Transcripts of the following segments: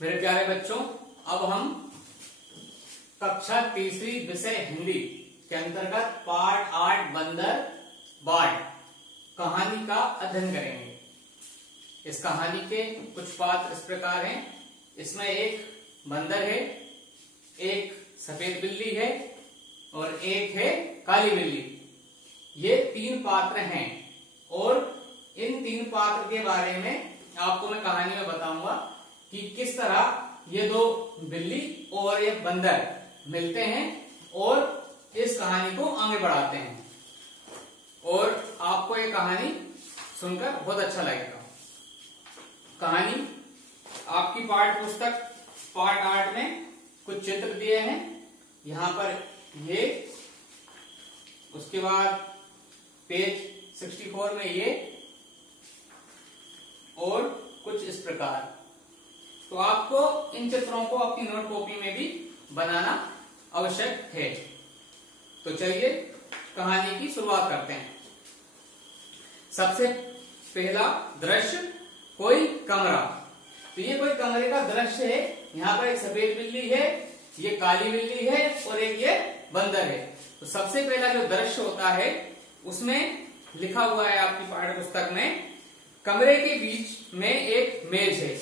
मेरे प्यारे बच्चों, अब हम कक्षा तीसरी विषय हिंदी के अंतर्गत पाठ 8 बंदर बाढ़ कहानी का अध्ययन करेंगे। इस कहानी के कुछ पात्र इस प्रकार हैं। इसमें एक बंदर है, एक सफेद बिल्ली है और एक है काली बिल्ली। ये तीन पात्र हैं और इन तीन पात्र के बारे में आपको मैं कहानी में बताऊंगा कि किस तरह ये दो बिल्ली और एक बंदर मिलते हैं और इस कहानी को आगे बढ़ाते हैं और आपको ये कहानी सुनकर बहुत अच्छा लगेगा। कहानी आपकी पाठ्य पुस्तक पाठ 8 में कुछ चित्र दिए हैं। यहाँ पर ये, उसके बाद पेज 64 में ये और कुछ इस प्रकार। तो आपको इन चित्रों को अपनी नोट कॉपी में भी बनाना आवश्यक है। तो चलिए कहानी की शुरुआत करते हैं। सबसे पहला दृश्य, कोई कमरा। तो ये कोई कमरे का दृश्य है। यहाँ पर एक सफेद बिल्ली है, ये काली बिल्ली है और एक ये बंदर है। तो सबसे पहला जो दृश्य होता है उसमें लिखा हुआ है आपकी पाठ्य पुस्तक में, कमरे के बीच में एक मेज है।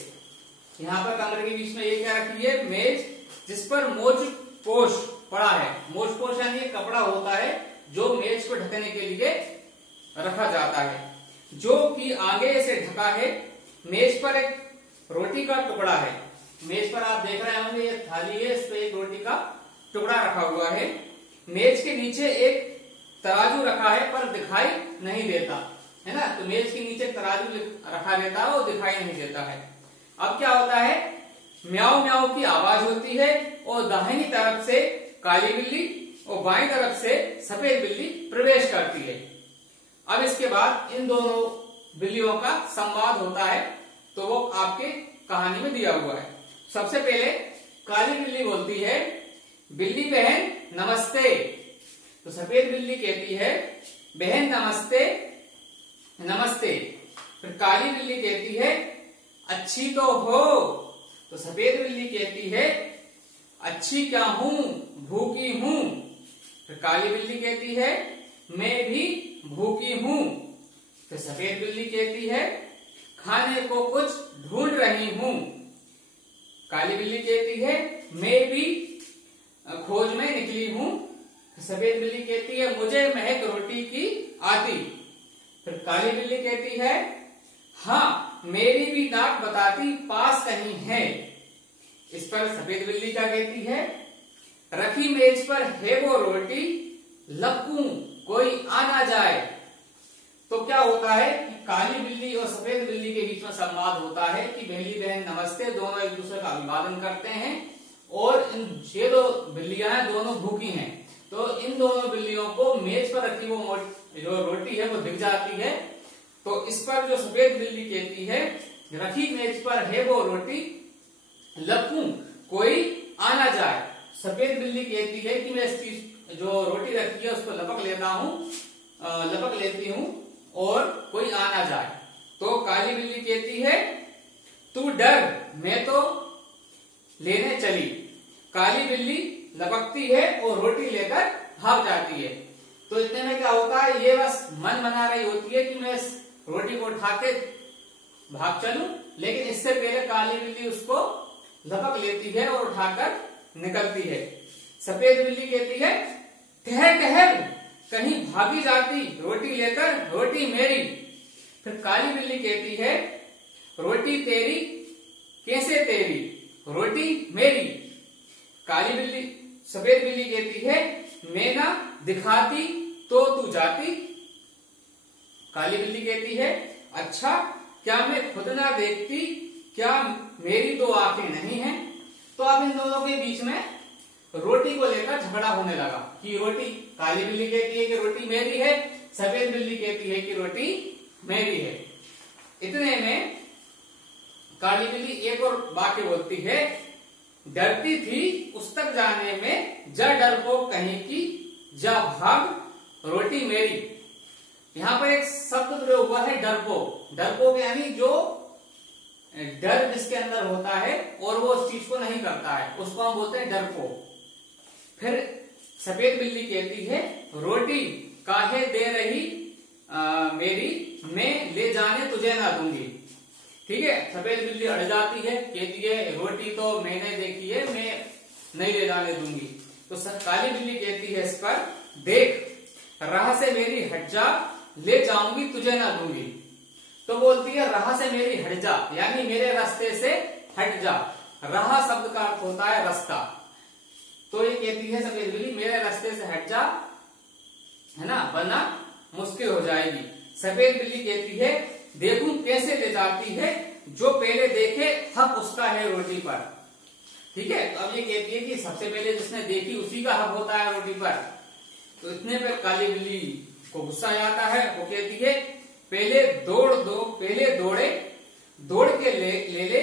यहाँ पर कमरे के बीच में ये क्या रखी है? मेज, जिस पर मोज पोश पड़ा है। मोज पोश यानी एक कपड़ा होता है जो मेज को ढकने के लिए रखा जाता है, जो कि आगे से ढका है। मेज पर एक रोटी का टुकड़ा है। मेज पर आप देख रहे होंगे ये थाली है, इस पर एक रोटी का टुकड़ा रखा हुआ है। मेज के नीचे एक तराजू रखा है पर दिखाई नहीं देता है ना। तो मेज के नीचे तराजू रखा रहता है, वो दिखाई नहीं देता है। अब क्या होता है? म्याऊ म्याऊ की आवाज होती है और दाहिनी तरफ से काली बिल्ली और बाईं तरफ से सफेद बिल्ली प्रवेश करती है। अब इसके बाद इन दोनों बिल्लियों का संवाद होता है, तो वो आपके कहानी में दिया हुआ है। सबसे पहले काली बिल्ली बोलती है, बिल्ली बहन नमस्ते। तो सफेद बिल्ली कहती है, बहन नमस्ते नमस्ते। फिर काली बिल्ली कहती है, अच्छी तो हो। तो सफेद बिल्ली कहती है, अच्छी क्या हूं, भूखी हूं। फिर काली बिल्ली कहती है, मैं भी भूखी हूं। फिर सफेद बिल्ली कहती है, खाने को कुछ ढूंढ रही हूं। काली बिल्ली कहती है, मैं भी खोज में निकली हूं। सफेद बिल्ली कहती है, मुझे महक रोटी की आती। फिर काली बिल्ली कहती है, हाँ मेरी भी नाक बताती पास कहीं है। इस पर सफेद बिल्ली क्या कहती है, रखी मेज पर है वो रोटी, लपकूं कोई आ ना जाए। तो क्या होता है कि काली बिल्ली और सफेद बिल्ली के बीच में संवाद होता है कि बिल्ली बहन नमस्ते, दोनों एक दूसरे का अभिवादन करते हैं और ये दो बिल्लियां हैं, दोनों भूखी हैं। तो इन दोनों बिल्लियों को मेज पर रखी वो जो रोटी है वो दिख जाती है। तो इस पर जो सफेद बिल्ली कहती है, रखी मेज पर है वो रोटी, लपकूं कोई आ ना जाए। सफेद बिल्ली कहती है कि मैं इस चीज जो रोटी रखी है उसको लपक लेती हूं और कोई आ ना जाए। तो काली बिल्ली कहती है, तू डर, मैं तो लेने चली। काली बिल्ली लपकती है और रोटी लेकर भाग जाती है। तो इतने में क्या होता है, ये बस मन बना रही होती है कि मैं इस रोटी को उठा के भाग चलूं, लेकिन इससे पहले काली बिल्ली उसको लपक लेती है और उठाकर निकलती है। सफेद बिल्ली कहती है, ठहर ठहर, कहीं भागी जाती रोटी लेकर, रोटी मेरी। फिर काली बिल्ली कहती है, रोटी तेरी कैसे तेरी, रोटी मेरी। काली बिल्ली सफेद बिल्ली कहती है, मैं ना दिखाती तो तू जाती। काली बिल्ली कहती है, अच्छा क्या मैं खुद ना देखती, क्या मेरी दो आंखें नहीं हैं। तो अब इन दोनों के बीच में रोटी को लेकर झगड़ा होने लगा कि रोटी, काली बिल्ली कहती है कि रोटी मेरी है, सफेद बिल्ली कहती है कि रोटी मेरी है। इतने में काली बिल्ली एक और वाक्य बोलती है, डरती थी उस तक जाने में, जा डर को कहीं की, जा भाग रोटी मेरी। यहां पर एक शब्द प्रयोग हुआ है डरपोक। डरपोक यानी जो डर जिसके अंदर होता है और वो उस चीज को नहीं करता है, उसको हम बोलते हैं डरपोक। फिर सफेद बिल्ली कहती है रोटी काहे दे रही मेरी, मैं ले जाने तुझे ना दूंगी। ठीक है, सफेद बिल्ली अड़ जाती है, कहती है रोटी तो मैंने देखी है, मैं नहीं ले जाने दूंगी। तो काली बिल्ली कहती है इस पर देख राह से मेरी हट जा, ले जाऊंगी तुझे ना दूंगी। तो बोलती है राह से मेरी हट जा, यानी मेरे रास्ते से हट जा। राह शब्द का अर्थ होता है रास्ता। तो ये कहती है सफेद बिल्ली मेरे रास्ते से हट जा, है ना, वरना मुश्किल हो जाएगी। सफेद बिल्ली कहती है देखूं कैसे ले जाती है, जो पहले देखे हक उसका है रोटी पर। ठीक है, तो अब ये कहती है कि सबसे पहले जिसने देखी उसी का हक होता है रोटी पर। तो इतने पे काली बिल्ली को गुस्सा आ जाता है, वो कहती है पहले दौड़ दो, पहले दौड़ के ले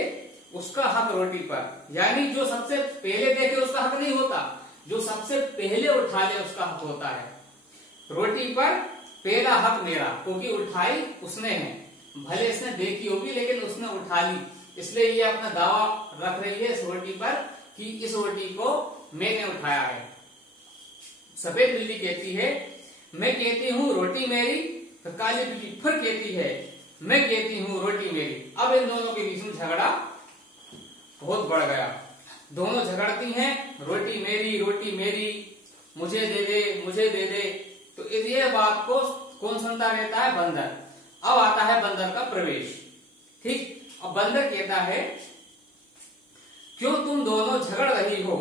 उसका हक रोटी पर। यानी जो सबसे पहले देखे उसका हक नहीं होता, जो सबसे पहले उठा ले उसका हक होता है रोटी पर। पहला हक मेरा, क्योंकि उठाई उसने है, भले इसने देखी होगी लेकिन उसने उठा ली, इसलिए ये अपना दावा रख रही है इस रोटी पर कि इस रोटी को मैंने उठाया है। सफेद बिल्ली कहती है मैं कहती हूँ रोटी मेरी, तो काली बिल्ली फिर कहती है मैं कहती हूँ रोटी मेरी। अब इन दोनों के बीच में झगड़ा बहुत बढ़ गया, दोनों झगड़ती हैं रोटी मेरी, मुझे दे दे, मुझे दे दे। तो ये बात को कौन सुनता रहता है? बंदर। अब आता है बंदर का प्रवेश। ठीक, अब बंदर कहता है क्यों तुम दोनों झगड़ रही हो,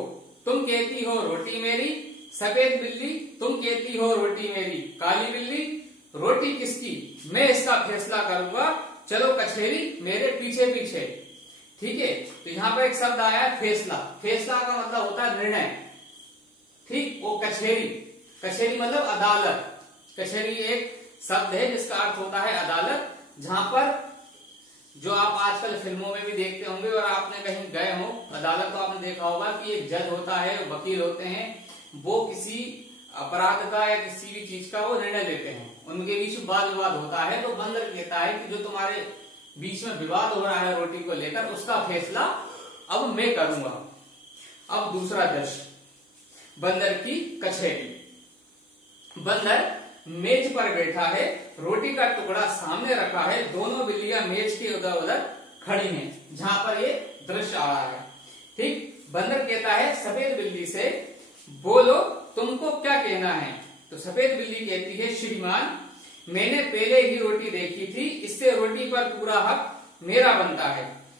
तुम कहती हो रोटी मेरी, सफेद बिल्ली तुम कहती हो रोटी मेरी, काली बिल्ली रोटी किसकी, मैं इसका फैसला करूंगा, चलो कचहरी मेरे पीछे पीछे। ठीक है, तो यहाँ पर एक शब्द आया है फैसला। फैसला का मतलब होता है निर्णय। ठीक, वो कचहरी मतलब अदालत। कचहरी एक शब्द है जिसका अर्थ होता है अदालत, जहां पर जो आप आजकल फिल्मों में भी देखते होंगे और आपने कहीं गए हो अदालत, तो आपने देखा होगा कि एक जज होता है, वकील होते हैं, वो किसी अपराध का या किसी भी चीज का वो निर्णय लेते हैं, उनके बीच वाद विवाद होता है। तो बंदर कहता है कि जो तुम्हारे बीच में विवाद हो रहा है रोटी को लेकर, उसका फैसला अब मैं करूंगा। अब दूसरा दृश्य, बंदर की कचहरी। बंदर मेज पर बैठा है, रोटी का टुकड़ा सामने रखा है, दोनों बिल्लियां मेज के उधर उधर खड़ी हैं, जहां पर ये दृश्य आ रहा है। ठीक, बंदर कहता है सफेद बिल्ली से बोलो तुमको क्या कहना है। तो सफेद बिल्ली कहती है श्रीमान मैंने पहले ही रोटी देखी थी, इससे रोटी पर पूरा हक मेरा बनता है।